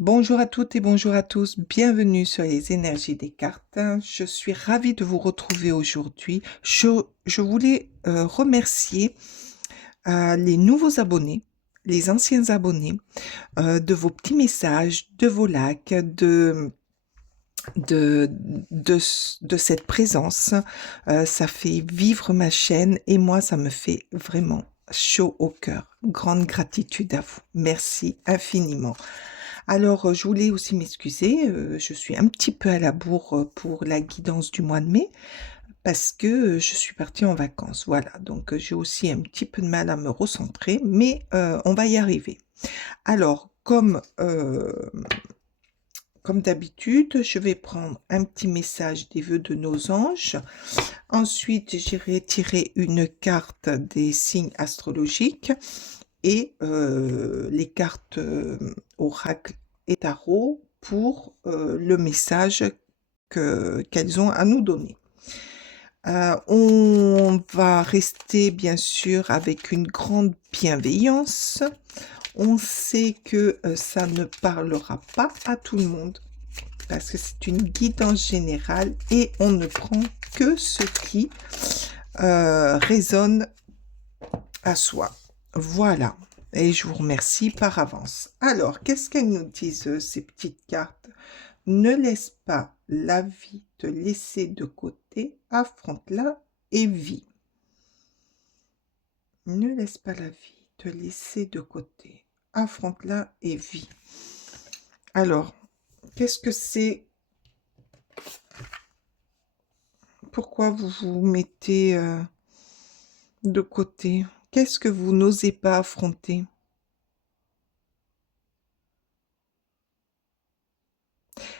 Bonjour à toutes et bonjour à tous, bienvenue sur les énergies des cartes. Je suis ravie de vous retrouver aujourd'hui. Je voulais remercier les nouveaux abonnés, les anciens abonnés, de vos petits messages, de vos likes, de, de cette présence. Ça fait vivre ma chaîne et moi, ça me fait vraiment chaud au cœur. Grande gratitude à vous. Merci infiniment. Alors, je voulais aussi m'excuser, je suis un petit peu à la bourre pour la guidance du mois de mai parce que je suis partie en vacances. Voilà, donc j'ai aussi un petit peu de mal à me recentrer, mais on va y arriver. Alors, comme d'habitude, je vais prendre un petit message des vœux de nos anges. Ensuite, j'irai tirer une carte des signes astrologiques et les cartes oracle et tarot pour le message qu'elles ont à nous donner. On va rester bien sûr avec une grande bienveillance. On sait que ça ne parlera pas à tout le monde parce que c'est une guidance générale et on ne prend que ce qui résonne à soi. Voilà. Et je vous remercie par avance. Alors, qu'est-ce qu'elles nous disent, ces petites cartes? Ne laisse pas la vie te laisser de côté, affronte-la et vis. Ne laisse pas la vie te laisser de côté, affronte-la et vis. Alors, qu'est-ce que c'est? Pourquoi vous vous mettez de côté? Qu'est-ce que vous n'osez pas affronter?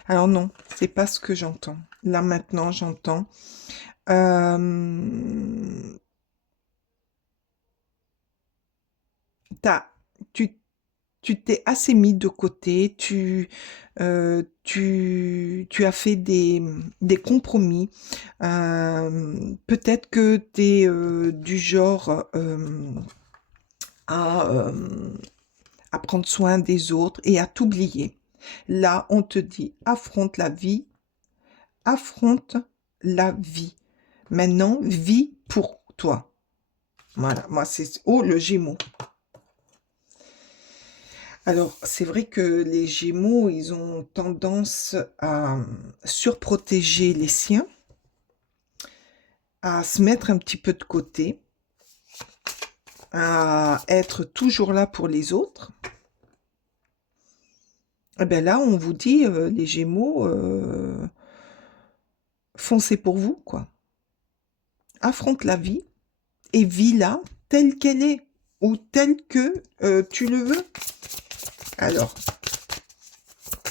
Alors non, c'est pas ce que j'entends. Là maintenant, j'entends. T'as, tu, tu t'es assez mis de côté. Tu as fait des compromis. Peut-être que tu es du genre à, euh, à prendre soin des autres et à t'oublier. Là, on te dit affronte la vie, affronte la vie. Maintenant, vis pour toi. Voilà, moi c'est... Oh, le Gémeaux. Alors, c'est vrai que les Gémeaux, ils ont tendance à surprotéger les siens, à se mettre un petit peu de côté, à être toujours là pour les autres. Et bien là, on vous dit, les Gémeaux, foncez pour vous, quoi. Affronte la vie et vis-la telle qu'elle est ou telle que tu le veux. Alors,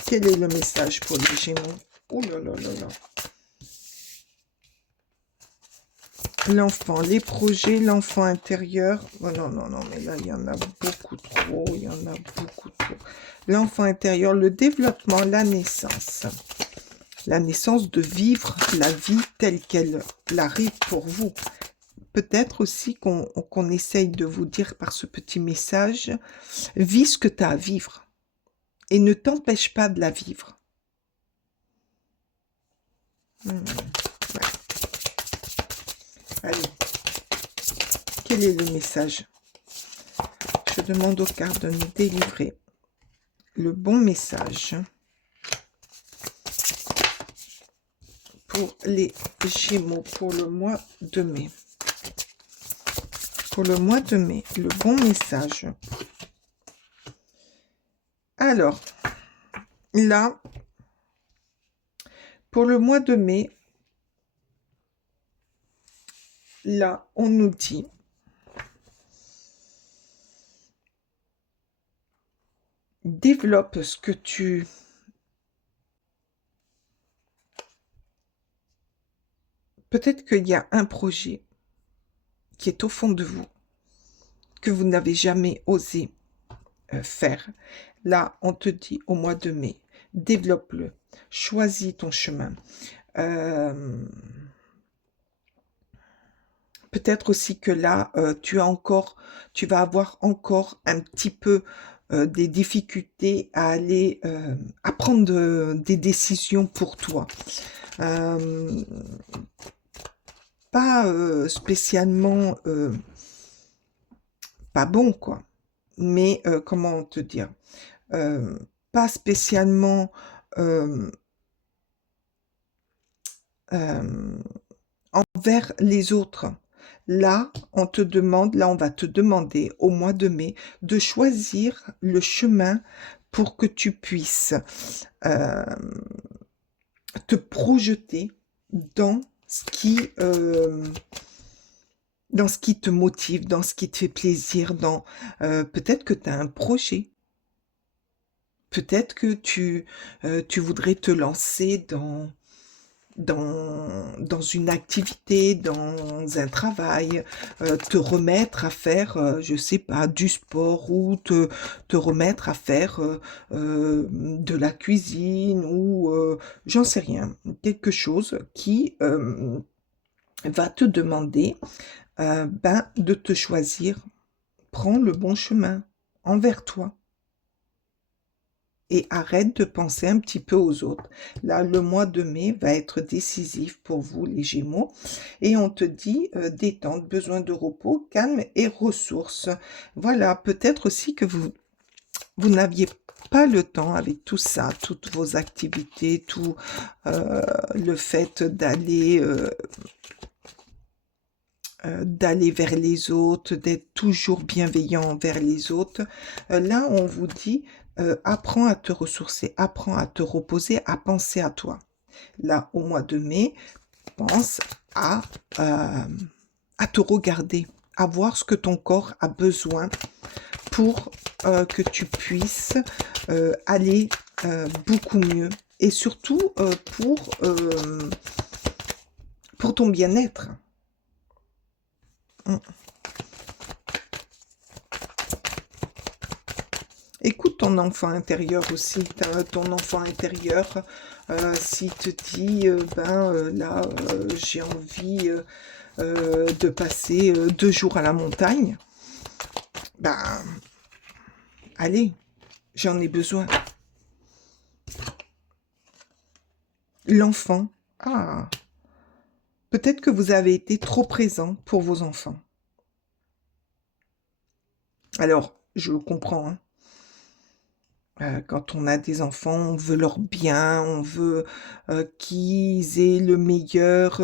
quel est le message pour les Gémeaux? Oh là là là là. L'enfant, les projets, l'enfant intérieur. Oh non, non, non, mais là, il y en a beaucoup trop. Il y en a beaucoup trop. L'enfant intérieur, le développement, la naissance. La naissance de vivre la vie telle qu'elle arrive pour vous. Peut-être aussi qu'on essaye de vous dire par ce petit message, vis ce que tu as à vivre et ne t'empêche pas de la vivre. Allez, quel est le message? Je demande aux cartes de nous délivrer le bon message pour les Gémeaux pour le mois de mai. Pour le mois de mai, le bon message. Alors, là, pour le mois de mai, là, on nous dit développe ce que tu... Peut-être qu'il y a un projet qui est au fond de vous, que vous n'avez jamais osé faire. Là, on te dit au mois de mai, développe-le, choisis ton chemin. Peut-être aussi que là, tu vas avoir encore un petit peu des difficultés à prendre des décisions pour toi. Euh, Pas spécialement pas bon, quoi. Mais comment te dire? Euh, Pas spécialement euh, euh, envers les autres. Là, on va te demander au mois de mai de choisir le chemin pour que tu puisses euh, te projeter dans ce qui, euh, dans ce qui te motive, dans ce qui te fait plaisir, peut-être que tu as un projet, peut-être que tu voudrais te lancer dans une activité, dans un travail, te remettre à faire, je sais pas, du sport ou te remettre à faire de la cuisine ou j'en sais rien, quelque chose qui va te demander de te choisir. Prends le bon chemin envers toi et arrête de penser un petit peu aux autres. Là, le mois de mai va être décisif pour vous, les Gémeaux, et on te dit détente, besoin de repos, calme et ressources. Voilà, peut-être aussi que vous n'aviez pas le temps avec tout ça, toutes vos activités, tout le fait d'aller vers les autres, d'être toujours bienveillant envers les autres. Là, on vous dit, apprends à te ressourcer, apprends à te reposer, à penser à toi. Là, au mois de mai, pense à, euh, à te regarder, à voir ce que ton corps a besoin pour que tu puisses aller beaucoup mieux. Et surtout pour ton bien-être. Mm. Écoute ton enfant intérieur aussi, ton enfant intérieur, s'il te dit, là, j'ai envie de passer 2 jours à la montagne, ben, allez, j'en ai besoin. L'enfant, ah, peut-être que vous avez été trop présent pour vos enfants. Alors, je comprends, hein. Quand on a des enfants, on veut leur bien, on veut qu'ils aient le meilleur,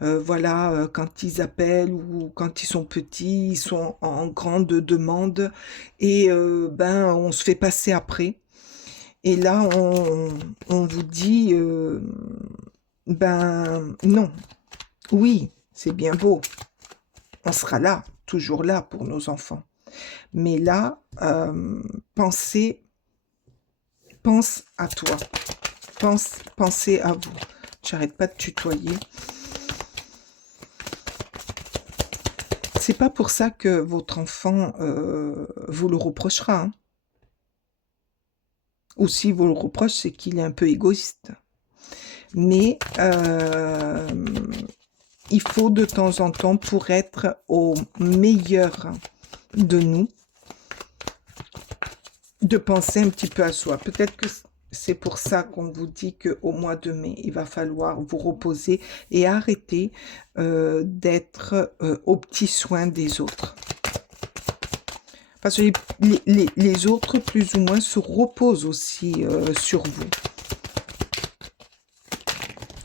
voilà, quand ils appellent ou quand ils sont petits, ils sont en grande demande et on se fait passer après. Et là, on vous dit, non, oui, c'est bien beau, on sera là, toujours là pour nos enfants. Mais là, pense à toi. Pensez à vous. J'arrête pas de tutoyer. C'est pas pour ça que votre enfant vous le reprochera, hein. Ou si vous le reproche, c'est qu'il est un peu égoïste. Mais il faut de temps en temps, pour être au meilleur de nous, de penser un petit peu à soi. Peut-être que c'est pour ça qu'on vous dit qu'au mois de mai, il va falloir vous reposer et arrêter d'être aux petits soins des autres. Parce que les autres, plus ou moins, se reposent aussi sur vous.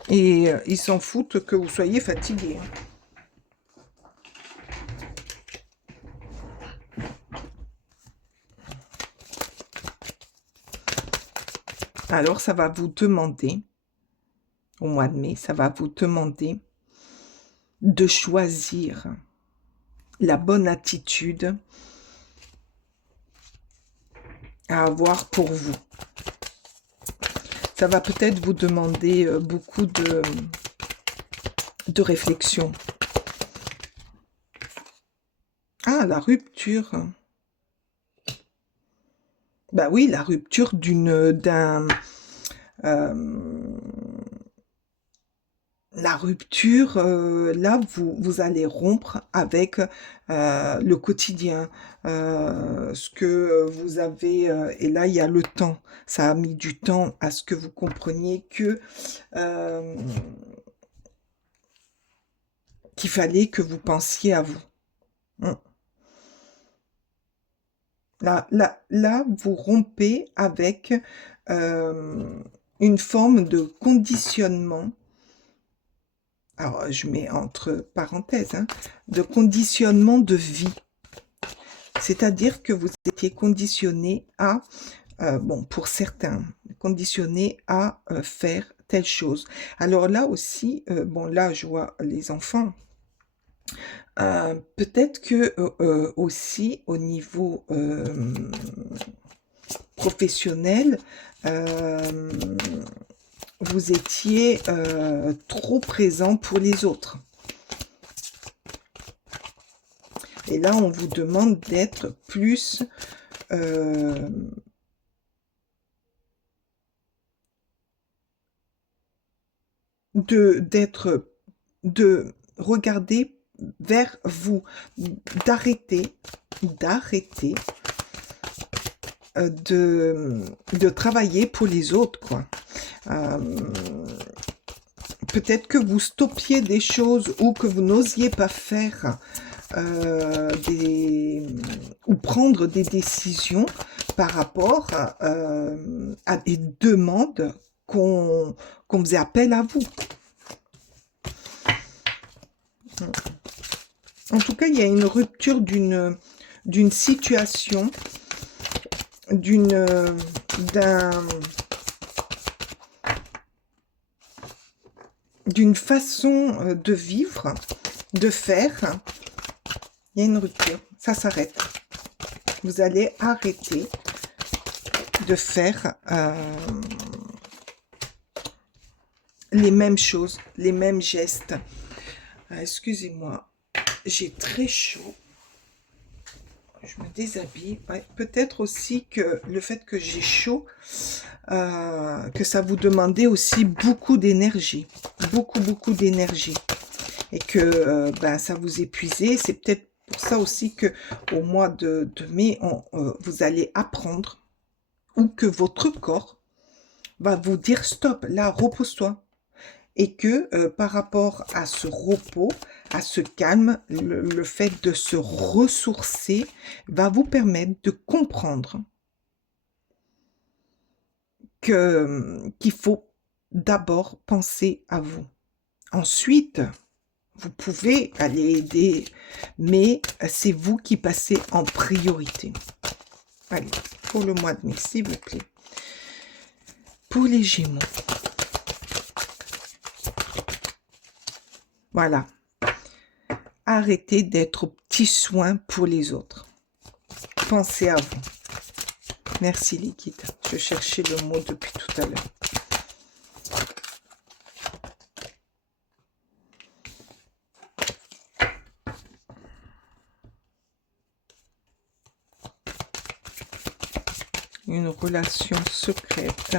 Et ils s'en foutent que vous soyez fatigué, hein. Alors, ça va vous demander, au mois de mai, ça va vous demander de choisir la bonne attitude à avoir pour vous. Ça va peut-être vous demander beaucoup de réflexion. Ah, la rupture. Bah oui, la rupture d'un la rupture, là, vous allez rompre avec le quotidien, ce que vous avez, et là, il y a le temps. Ça a mis du temps à ce que vous compreniez que euh, qu'il fallait que vous pensiez à vous. Mm. Là, vous rompez avec euh, une forme de conditionnement. Alors, je mets entre parenthèses, hein, de conditionnement de vie. C'est-à-dire que vous étiez conditionné à, bon, pour certains, conditionné à faire telle chose. Alors là aussi, bon, là, je vois les enfants. Peut-être que aussi au niveau professionnel, euh, vous étiez trop présent pour les autres. Et là, on vous demande d'être plus de regarder vers vous, d'arrêter de travailler pour les autres, quoi. Euh, Peut-être que vous stoppiez des choses ou que vous n'osiez pas faire ou prendre des décisions par rapport à des demandes qu'on faisait appel à vous. En tout cas, il y a une rupture d'une situation, d'une façon de vivre, de faire. Il y a une rupture, ça s'arrête. Vous allez arrêter de faire les mêmes choses, les mêmes gestes. Excusez-moi, j'ai très chaud. Je me déshabille. Ouais, peut-être aussi que le fait que j'ai chaud, que ça vous demandait aussi beaucoup d'énergie. Beaucoup d'énergie. Et que ben, ça vous épuisait. C'est peut-être pour ça aussi que au mois de mai, vous allez apprendre ou que votre corps va vous dire stop, là, repose-toi. Et que par rapport à ce repos, à ce calme, le fait de se ressourcer va vous permettre de comprendre qu'il faut d'abord penser à vous. Ensuite, vous pouvez aller aider, mais c'est vous qui passez en priorité. Allez, pour le mois de mai, s'il vous plaît. Pour les Gémeaux. Voilà. Arrêtez d'être aux petits soins pour les autres. Pensez à vous. Merci les guides. Je cherchais le mot depuis tout à l'heure. Une relation secrète.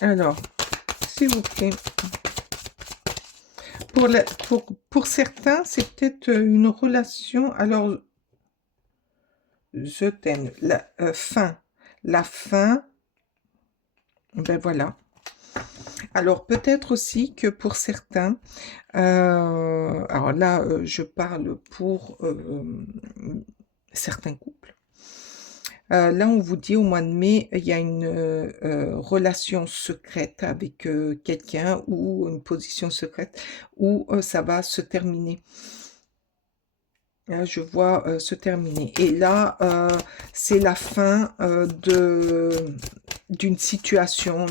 Alors, s'il vous plaît, pour certains, c'est peut-être une relation, alors, je t'aime, la fin, ben voilà. Alors, peut-être aussi que pour certains, alors là, je parle pour certains couples. Là, on vous dit au mois de mai, il y a une relation secrète avec quelqu'un ou une position secrète où ça va se terminer. Là, je vois se terminer. Et là, c'est la fin d'une situation,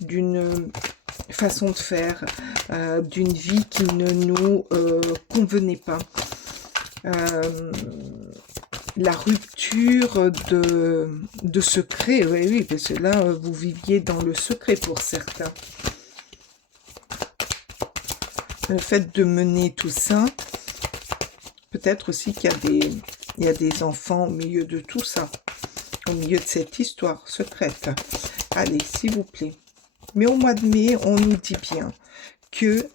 d'une façon de faire, d'une vie qui ne nous convenait pas. La rupture de secret, oui, parce que là, vous viviez dans le secret pour certains. Le fait de mener tout ça, Peut-être aussi qu'il y a il y a des enfants au milieu de tout ça, au milieu de cette histoire secrète. Allez, s'il vous plaît. Mais au mois de mai, on nous dit bien que...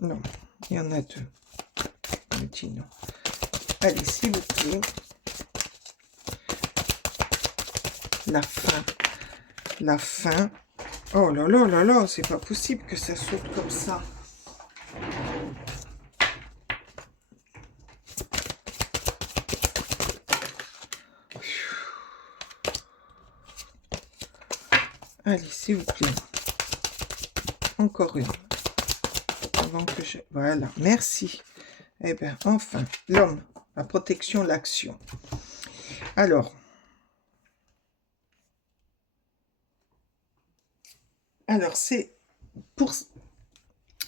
non, il y en a deux. On me dit non. Allez, s'il vous plaît. La fin. La fin. Oh là là là là, c'est pas possible que ça saute comme ça. Allez, s'il vous plaît. Encore une. Avant que je... Voilà, merci. Eh bien, enfin, l'homme, la protection, l'action. Alors, c'est pour...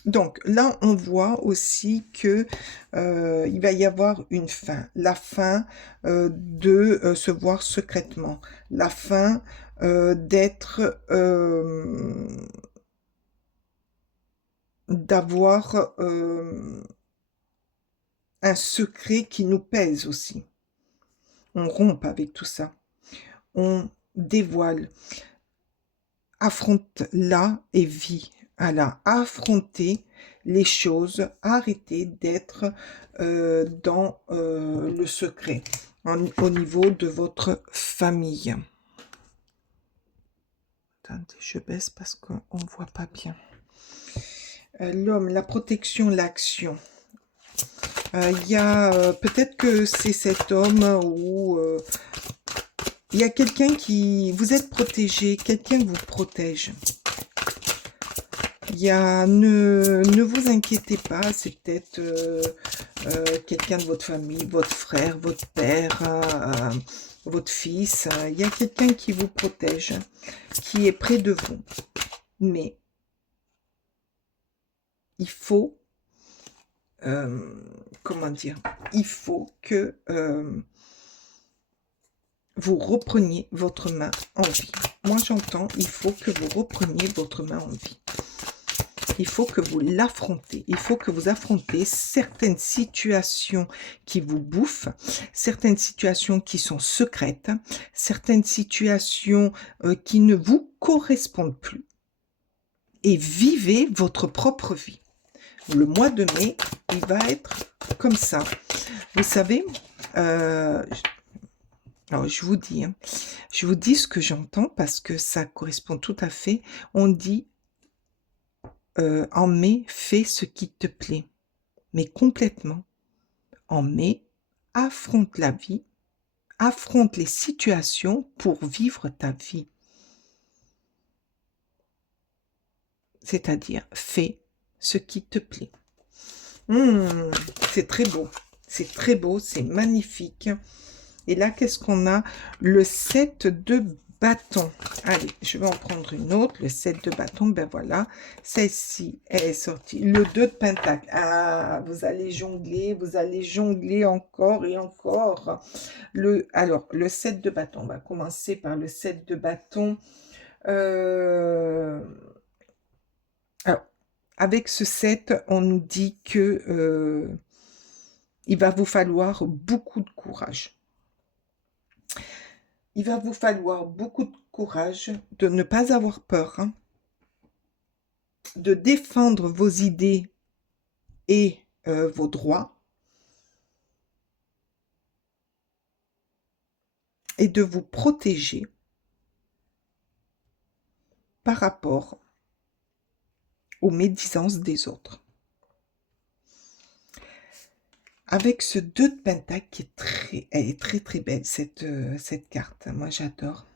Donc, là, on voit aussi que il va y avoir une fin. La fin de se voir secrètement. La fin d'être... d'avoir un secret qui nous pèse aussi. On rompt avec tout ça. On dévoile. Affronte là et vis. Voilà, affronter les choses, arrêter d'être dans le secret au niveau de votre famille. Attendez, je baisse parce qu'on ne voit pas bien. L'homme, la protection, l'action. Il y a peut-être que c'est cet homme où il y a quelqu'un qui... Vous êtes protégé, quelqu'un vous protège. Il y a... Ne vous inquiétez pas, c'est peut-être quelqu'un de votre famille, votre frère, votre père, votre fils. Il y a quelqu'un qui vous protège, qui est près de vous. Mais il faut... comment dire? Il faut que... vous repreniez votre main en vie. Moi, j'entends, il faut que vous repreniez votre main en vie. Il faut que vous l'affrontez. Il faut que vous affrontez certaines situations qui vous bouffent, certaines situations qui sont secrètes, certaines situations qui ne vous correspondent plus. Et vivez votre propre vie. Le mois de mai, il va être comme ça. Vous savez, alors, je vous dis ce que j'entends parce que ça correspond tout à fait. On dit, en mai, fais ce qui te plaît, mais complètement. En mai, affronte la vie, affronte les situations pour vivre ta vie. C'est-à-dire, fais ce qui te plaît. C'est très beau, c'est magnifique. Et là, qu'est-ce qu'on a? Le 7 de bâton. Allez, je vais en prendre une autre. Le 7 de bâton, ben voilà. Celle-ci, elle est sortie. Le 2 de pentacle. Ah, vous allez jongler encore et encore. Alors, le 7 de bâton. On va commencer par le 7 de bâton. Alors, avec ce 7, on nous dit que il va vous falloir beaucoup de courage. Il va vous falloir beaucoup de courage, de ne pas avoir peur, hein, de défendre vos idées et vos droits, et de vous protéger par rapport aux médisances des autres. Avec ce 2 de pentacle qui est elle est très très belle cette carte, moi j'adore.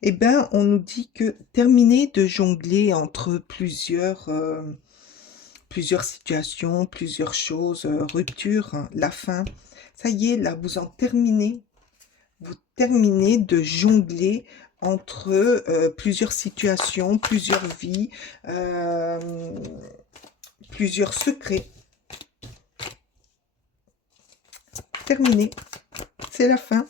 Eh bien, on nous dit que terminez de jongler entre plusieurs situations, plusieurs choses, rupture, hein, la fin. Ça y est, là, vous en terminez. Vous terminez de jongler entre plusieurs situations, plusieurs vies, plusieurs secrets. Terminé. C'est la fin.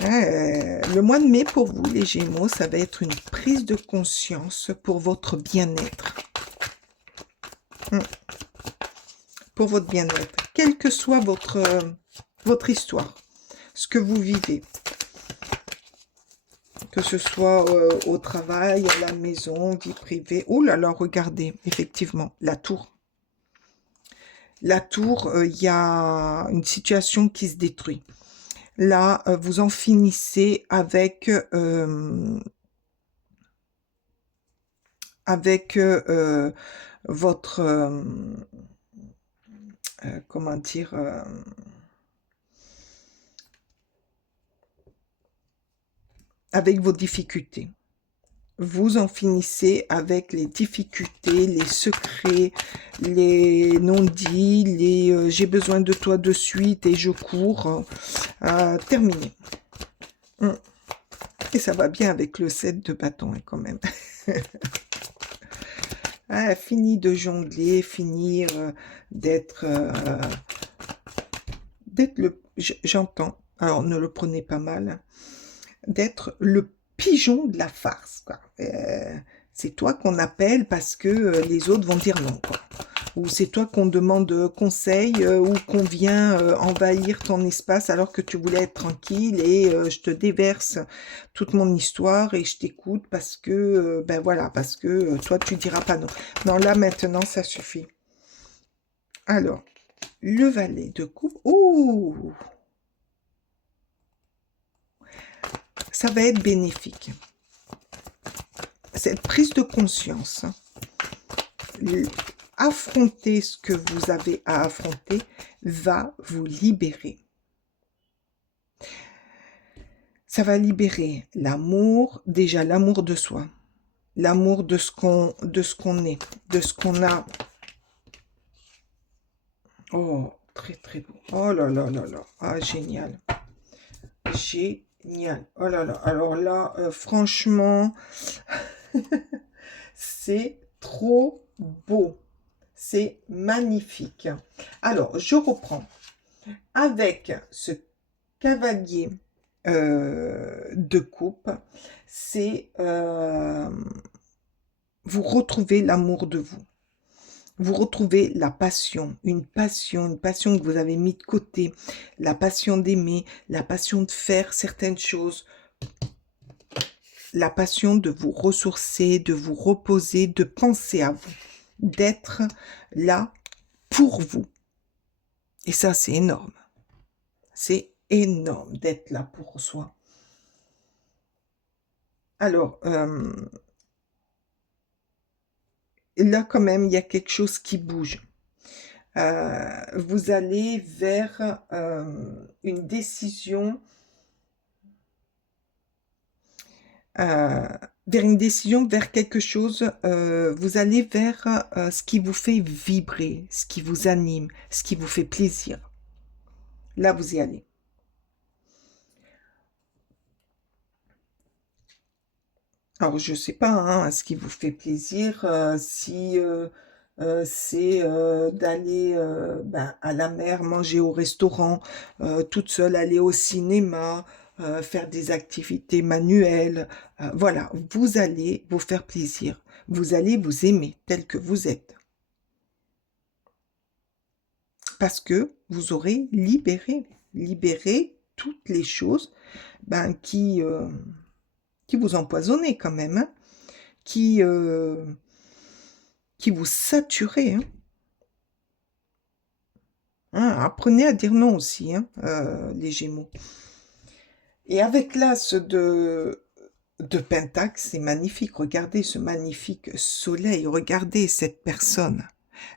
Le mois de mai pour vous, les Gémeaux, ça va être une prise de conscience pour votre bien-être. Pour votre bien-être, quelle que soit votre histoire, ce que vous vivez. Que ce soit au travail, à la maison, vie privée. Oh là là, regardez, effectivement, la tour. La tour, il y a une situation qui se détruit. Là, vous en finissez avec votre, comment dire, avec vos difficultés. Vous en finissez avec les difficultés, les secrets, les non-dits, les j'ai besoin de toi de suite et je cours. Terminé. Et ça va bien avec le 7 de bâton, hein, quand même. Fini de jongler, finir d'être le... J'entends, alors ne le prenez pas mal, d'être le pigeon de la farce, quoi. C'est toi qu'on appelle parce que les autres vont dire non, quoi. Ou c'est toi qu'on demande conseil ou qu'on vient envahir ton espace alors que tu voulais être tranquille et je te déverse toute mon histoire et je t'écoute parce que, ben voilà, parce que toi tu diras pas non. Non, là maintenant ça suffit. Alors, le valet de coupe. Ouh! Ça va être bénéfique. Cette prise de conscience, affronter ce que vous avez à affronter va vous libérer. Ça va libérer l'amour, déjà l'amour de soi, l'amour de ce qu'on est, de ce qu'on a. Oh, très très beau. Oh là là là là. Ah, génial. Génial. Oh là là. Alors là, franchement, c'est trop beau. C'est magnifique. Alors, je reprends. Avec ce cavalier de coupe, c'est vous retrouvez l'amour de vous. Vous retrouvez la passion, une passion que vous avez mis de côté, la passion d'aimer, la passion de faire certaines choses, la passion de vous ressourcer, de vous reposer, de penser à vous, d'être là pour vous. Et ça, c'est énorme. C'est énorme d'être là pour soi. Alors, là, quand même, il y a quelque chose qui bouge. Vous allez vers une décision, vers quelque chose, vous allez vers ce qui vous fait vibrer, ce qui vous anime, ce qui vous fait plaisir. Là, vous y allez. Alors, je sais pas, hein, ce qui vous fait plaisir, si c'est d'aller à la mer, manger au restaurant, toute seule, aller au cinéma, faire des activités manuelles. Voilà, vous allez vous faire plaisir. Vous allez vous aimer tel que vous êtes. Parce que vous aurez libéré toutes les choses qui vous empoisonnaient quand même, hein, qui vous saturaient. Apprenez à dire non aussi, les Gémeaux. Et avec l'as de Pentacle, c'est magnifique. Regardez ce magnifique soleil. Regardez cette personne.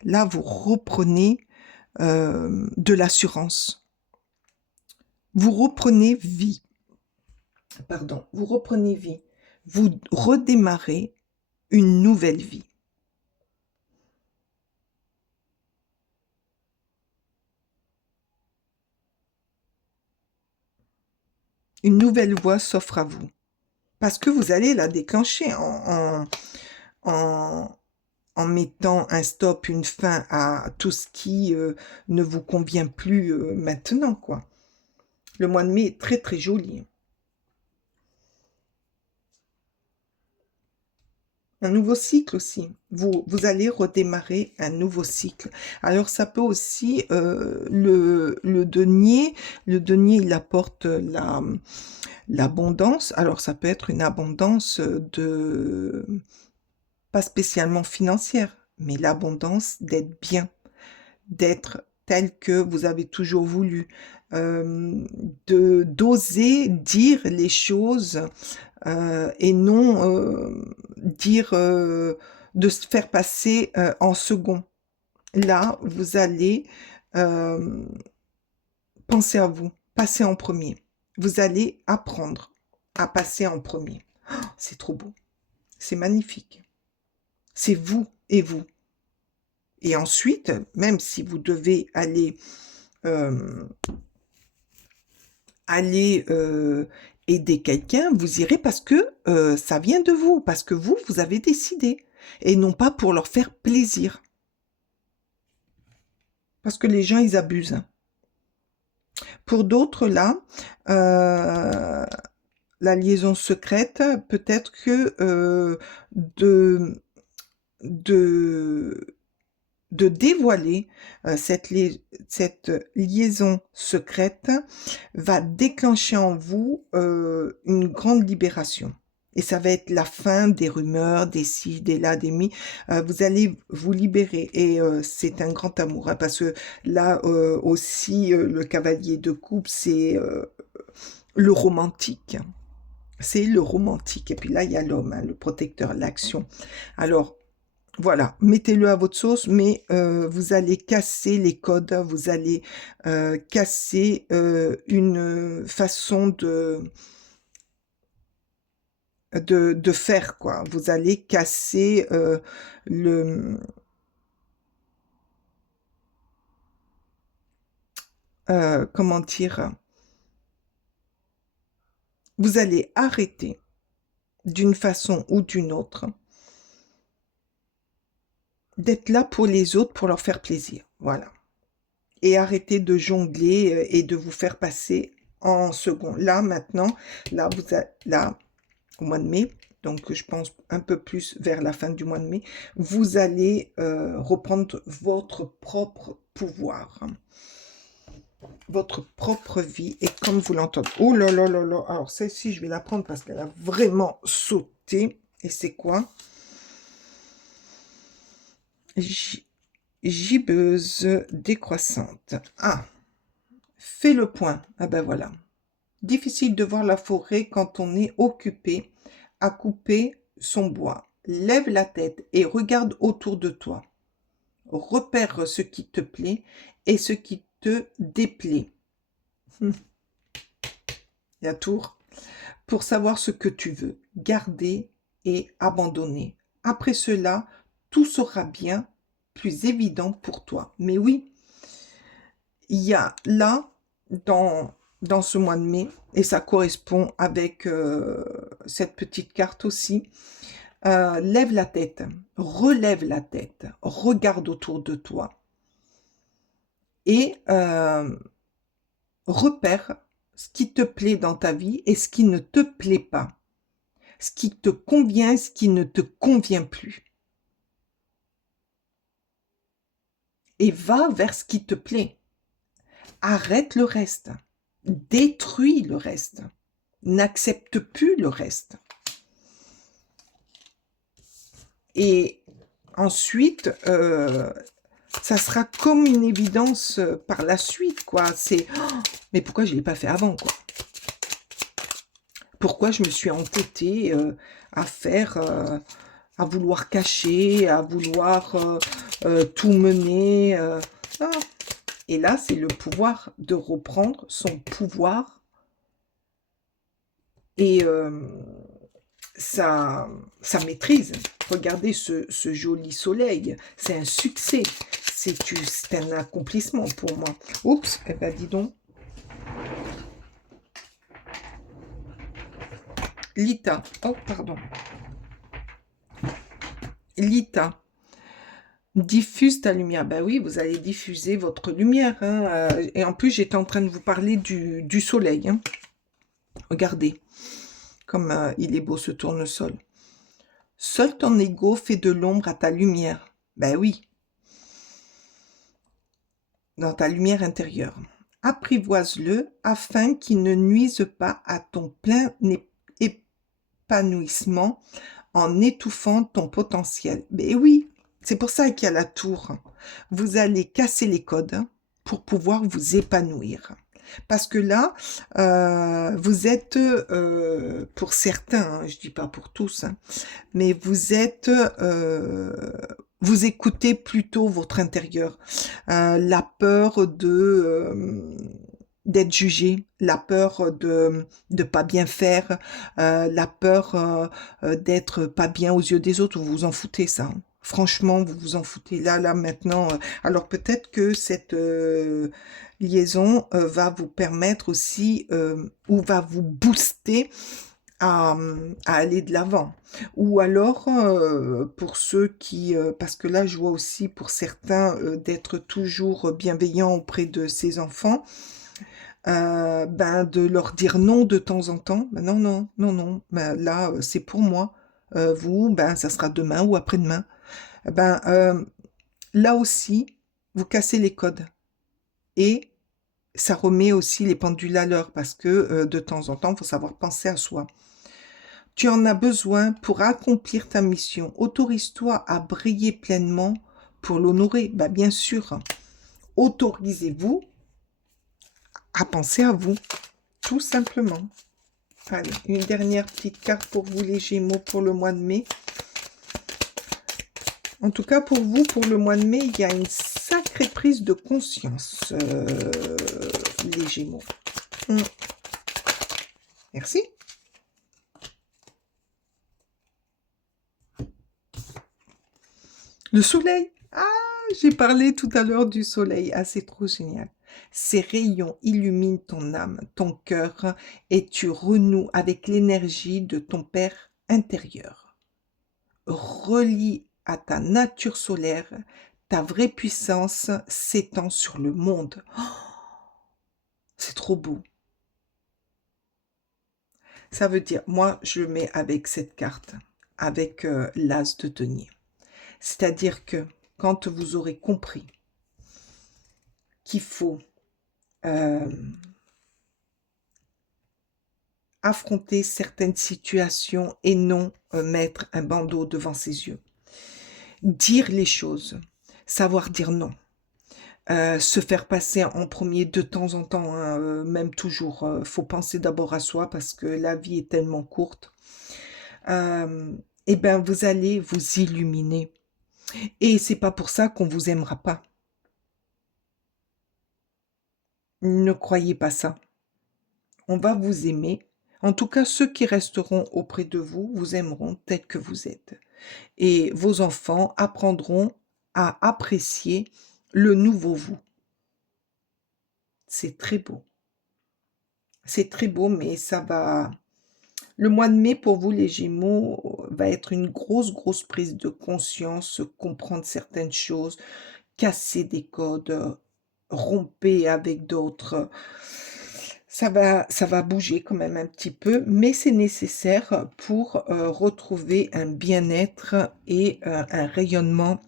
Là, vous reprenez de l'assurance. Vous reprenez vie. Pardon, vous reprenez vie. Vous redémarrez une nouvelle vie. Une nouvelle voie s'offre à vous. Parce que vous allez la déclencher en mettant un stop, une fin à tout ce qui ne vous convient plus maintenant, quoi. Le mois de mai est très très joli. Un nouveau cycle aussi. Vous allez redémarrer un nouveau cycle. Alors, ça peut aussi, le denier, il apporte l'abondance. Alors, ça peut être une abondance pas spécialement financière, mais l'abondance d'être bien, d'être tel que vous avez toujours voulu, d'oser dire les choses et non dire, de se faire passer en second. Là, vous allez euh, penser à vous, passer en premier. Vous allez apprendre à passer en premier. Oh, c'est trop beau, c'est magnifique. C'est vous et vous. Et ensuite, même si vous devez euh, aller aider quelqu'un, vous irez parce que ça vient de vous, parce que vous avez décidé, et non pas pour leur faire plaisir. Parce que les gens, ils abusent. Pour d'autres, là, euh, la liaison secrète, peut-être que de, de dévoiler cette liaison secrète va déclencher en vous une grande libération. Et ça va être la fin des rumeurs, des ci, des là, des mi. Vous allez vous libérer. Et c'est un grand amour. Hein, parce que là aussi, le cavalier de coupe, c'est le romantique. C'est le romantique. Et puis là, il y a l'homme, hein, le protecteur, l'action. Alors, voilà, mettez-le à votre sauce, mais vous allez casser les codes, vous allez casser une façon de faire, quoi. Vous allez casser le... comment dire? Vous allez arrêter d'une façon ou d'une autre d'être là pour les autres, pour leur faire plaisir. Voilà. Et arrêtez de jongler et de vous faire passer en second. Là, maintenant, là, là, au mois de mai, donc je pense un peu plus vers la fin du mois de mai, vous allez reprendre votre propre pouvoir, votre propre vie, et comme vous l'entendez. Oh là là là là, alors celle-ci, je vais la prendre parce qu'elle a vraiment sauté. Et c'est quoi? Gibbeuse décroissante. Ah, fais le point. Ah ben voilà. Difficile de voir la forêt quand on est occupé à couper son bois. Lève la tête et regarde autour de toi. Repère ce qui te plaît et ce qui te déplaît. La tour. Pour savoir ce que tu veux, garder et abandonner. Après cela, tout sera bien plus évident pour toi. Mais oui, il y a là, dans ce mois de mai, et ça correspond avec cette petite carte aussi, lève la tête, relève la tête, regarde autour de toi et repère ce qui te plaît dans ta vie et ce qui ne te plaît pas, ce qui te convient, ce qui ne te convient plus. Et va vers ce qui te plaît. Arrête le reste. Détruis le reste. N'accepte plus le reste. Et ensuite, ça sera comme une évidence par la suite, quoi. C'est oh, mais pourquoi je ne l'ai pas fait avant, quoi? Pourquoi je me suis entêtée à faire, à vouloir cacher, à vouloir tout mener. Ah. Et là, c'est le pouvoir de reprendre son pouvoir et sa maîtrise. Regardez ce joli soleil, c'est un succès, c'est un accomplissement pour moi. Oups, eh ben dis donc. Lita, oh pardon. Lita, diffuse ta lumière. Ben oui, vous allez diffuser votre lumière. Hein. Et en plus, j'étais en train de vous parler du soleil. Hein. Regardez, comme il est beau ce tournesol. Seul ton ego fait de l'ombre à ta lumière. Ben oui, dans ta lumière intérieure. Apprivoise-le afin qu'il ne nuise pas à ton plein épanouissement en étouffant ton potentiel. Mais oui, c'est pour ça qu'il y a la tour. Vous allez casser les codes pour pouvoir vous épanouir. Parce que là, vous êtes, pour certains, je dis pas pour tous, hein, mais vous êtes, vous écoutez plutôt votre intérieur. La peur d'être jugé, la peur de pas bien faire, la peur d'être pas bien aux yeux des autres, vous vous en foutez ça, hein. Franchement, vous vous en foutez là maintenant. Alors peut-être que cette liaison va vous permettre aussi ou va vous booster à aller de l'avant. Ou alors, pour ceux qui, parce que là, je vois aussi pour certains d'être toujours bienveillant auprès de ses enfants, ben, de leur dire non de temps en temps. Ben non, non, non, non, ben, là, c'est pour moi. Vous, ben, ça sera demain ou après-demain. Ben, là aussi, vous cassez les codes. Et ça remet aussi les pendules à l'heure parce que de temps en temps, il faut savoir penser à soi. Tu en as besoin pour accomplir ta mission. Autorise-toi à briller pleinement pour l'honorer. Bah, bien sûr, autorisez-vous à penser à vous, tout simplement. Allez, une dernière petite carte pour vous les Gémeaux pour le mois de mai. En tout cas, pour vous, pour le mois de mai, il y a une sacrée prise de conscience, les Gémeaux. Merci. Le soleil. Ah, j'ai parlé tout à l'heure du soleil. Ah, c'est trop génial. Ces rayons illuminent ton âme, ton cœur, et tu renoues avec l'énergie de ton Père intérieur. Relie à ta nature solaire, ta vraie puissance s'étend sur le monde. Oh, c'est trop beau. Ça veut dire, moi, je le mets avec cette carte, avec l'as de denier. C'est-à-dire que quand vous aurez compris qu'il faut affronter certaines situations et non mettre un bandeau devant ses yeux. Dire les choses, savoir dire non. Se faire passer en premier de temps en temps, hein, même toujours. Faut penser d'abord à soi parce que la vie est tellement courte. Et ben vous allez vous illuminer. Et c'est pas pour ça qu'on vous aimera pas. Ne croyez pas ça. On va vous aimer. En tout cas, ceux qui resteront auprès de vous vous aimeront tel que vous êtes. Et vos enfants apprendront à apprécier le nouveau vous. C'est très beau. C'est très beau, mais ça va... Le mois de mai, pour vous, les Gémeaux, va être une grosse, grosse prise de conscience, comprendre certaines choses, casser des codes, romper avec d'autres. Ça va bouger quand même un petit peu, mais c'est nécessaire pour retrouver un bien-être et un rayonnement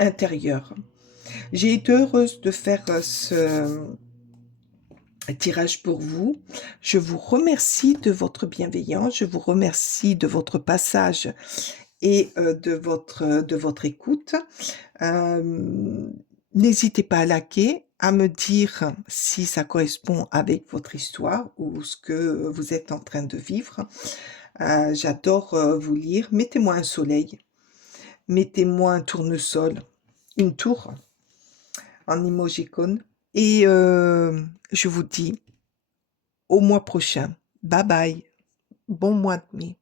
intérieur. J'ai été heureuse de faire ce tirage pour vous. Je vous remercie de votre bienveillance, je vous remercie de votre passage et de votre écoute. N'hésitez pas à liker, à me dire si ça correspond avec votre histoire ou ce que vous êtes en train de vivre. J'adore vous lire. Mettez-moi un soleil, mettez-moi un tournesol, une tour en émojicône. Et je vous dis au mois prochain. Bye bye. Bon mois de mai.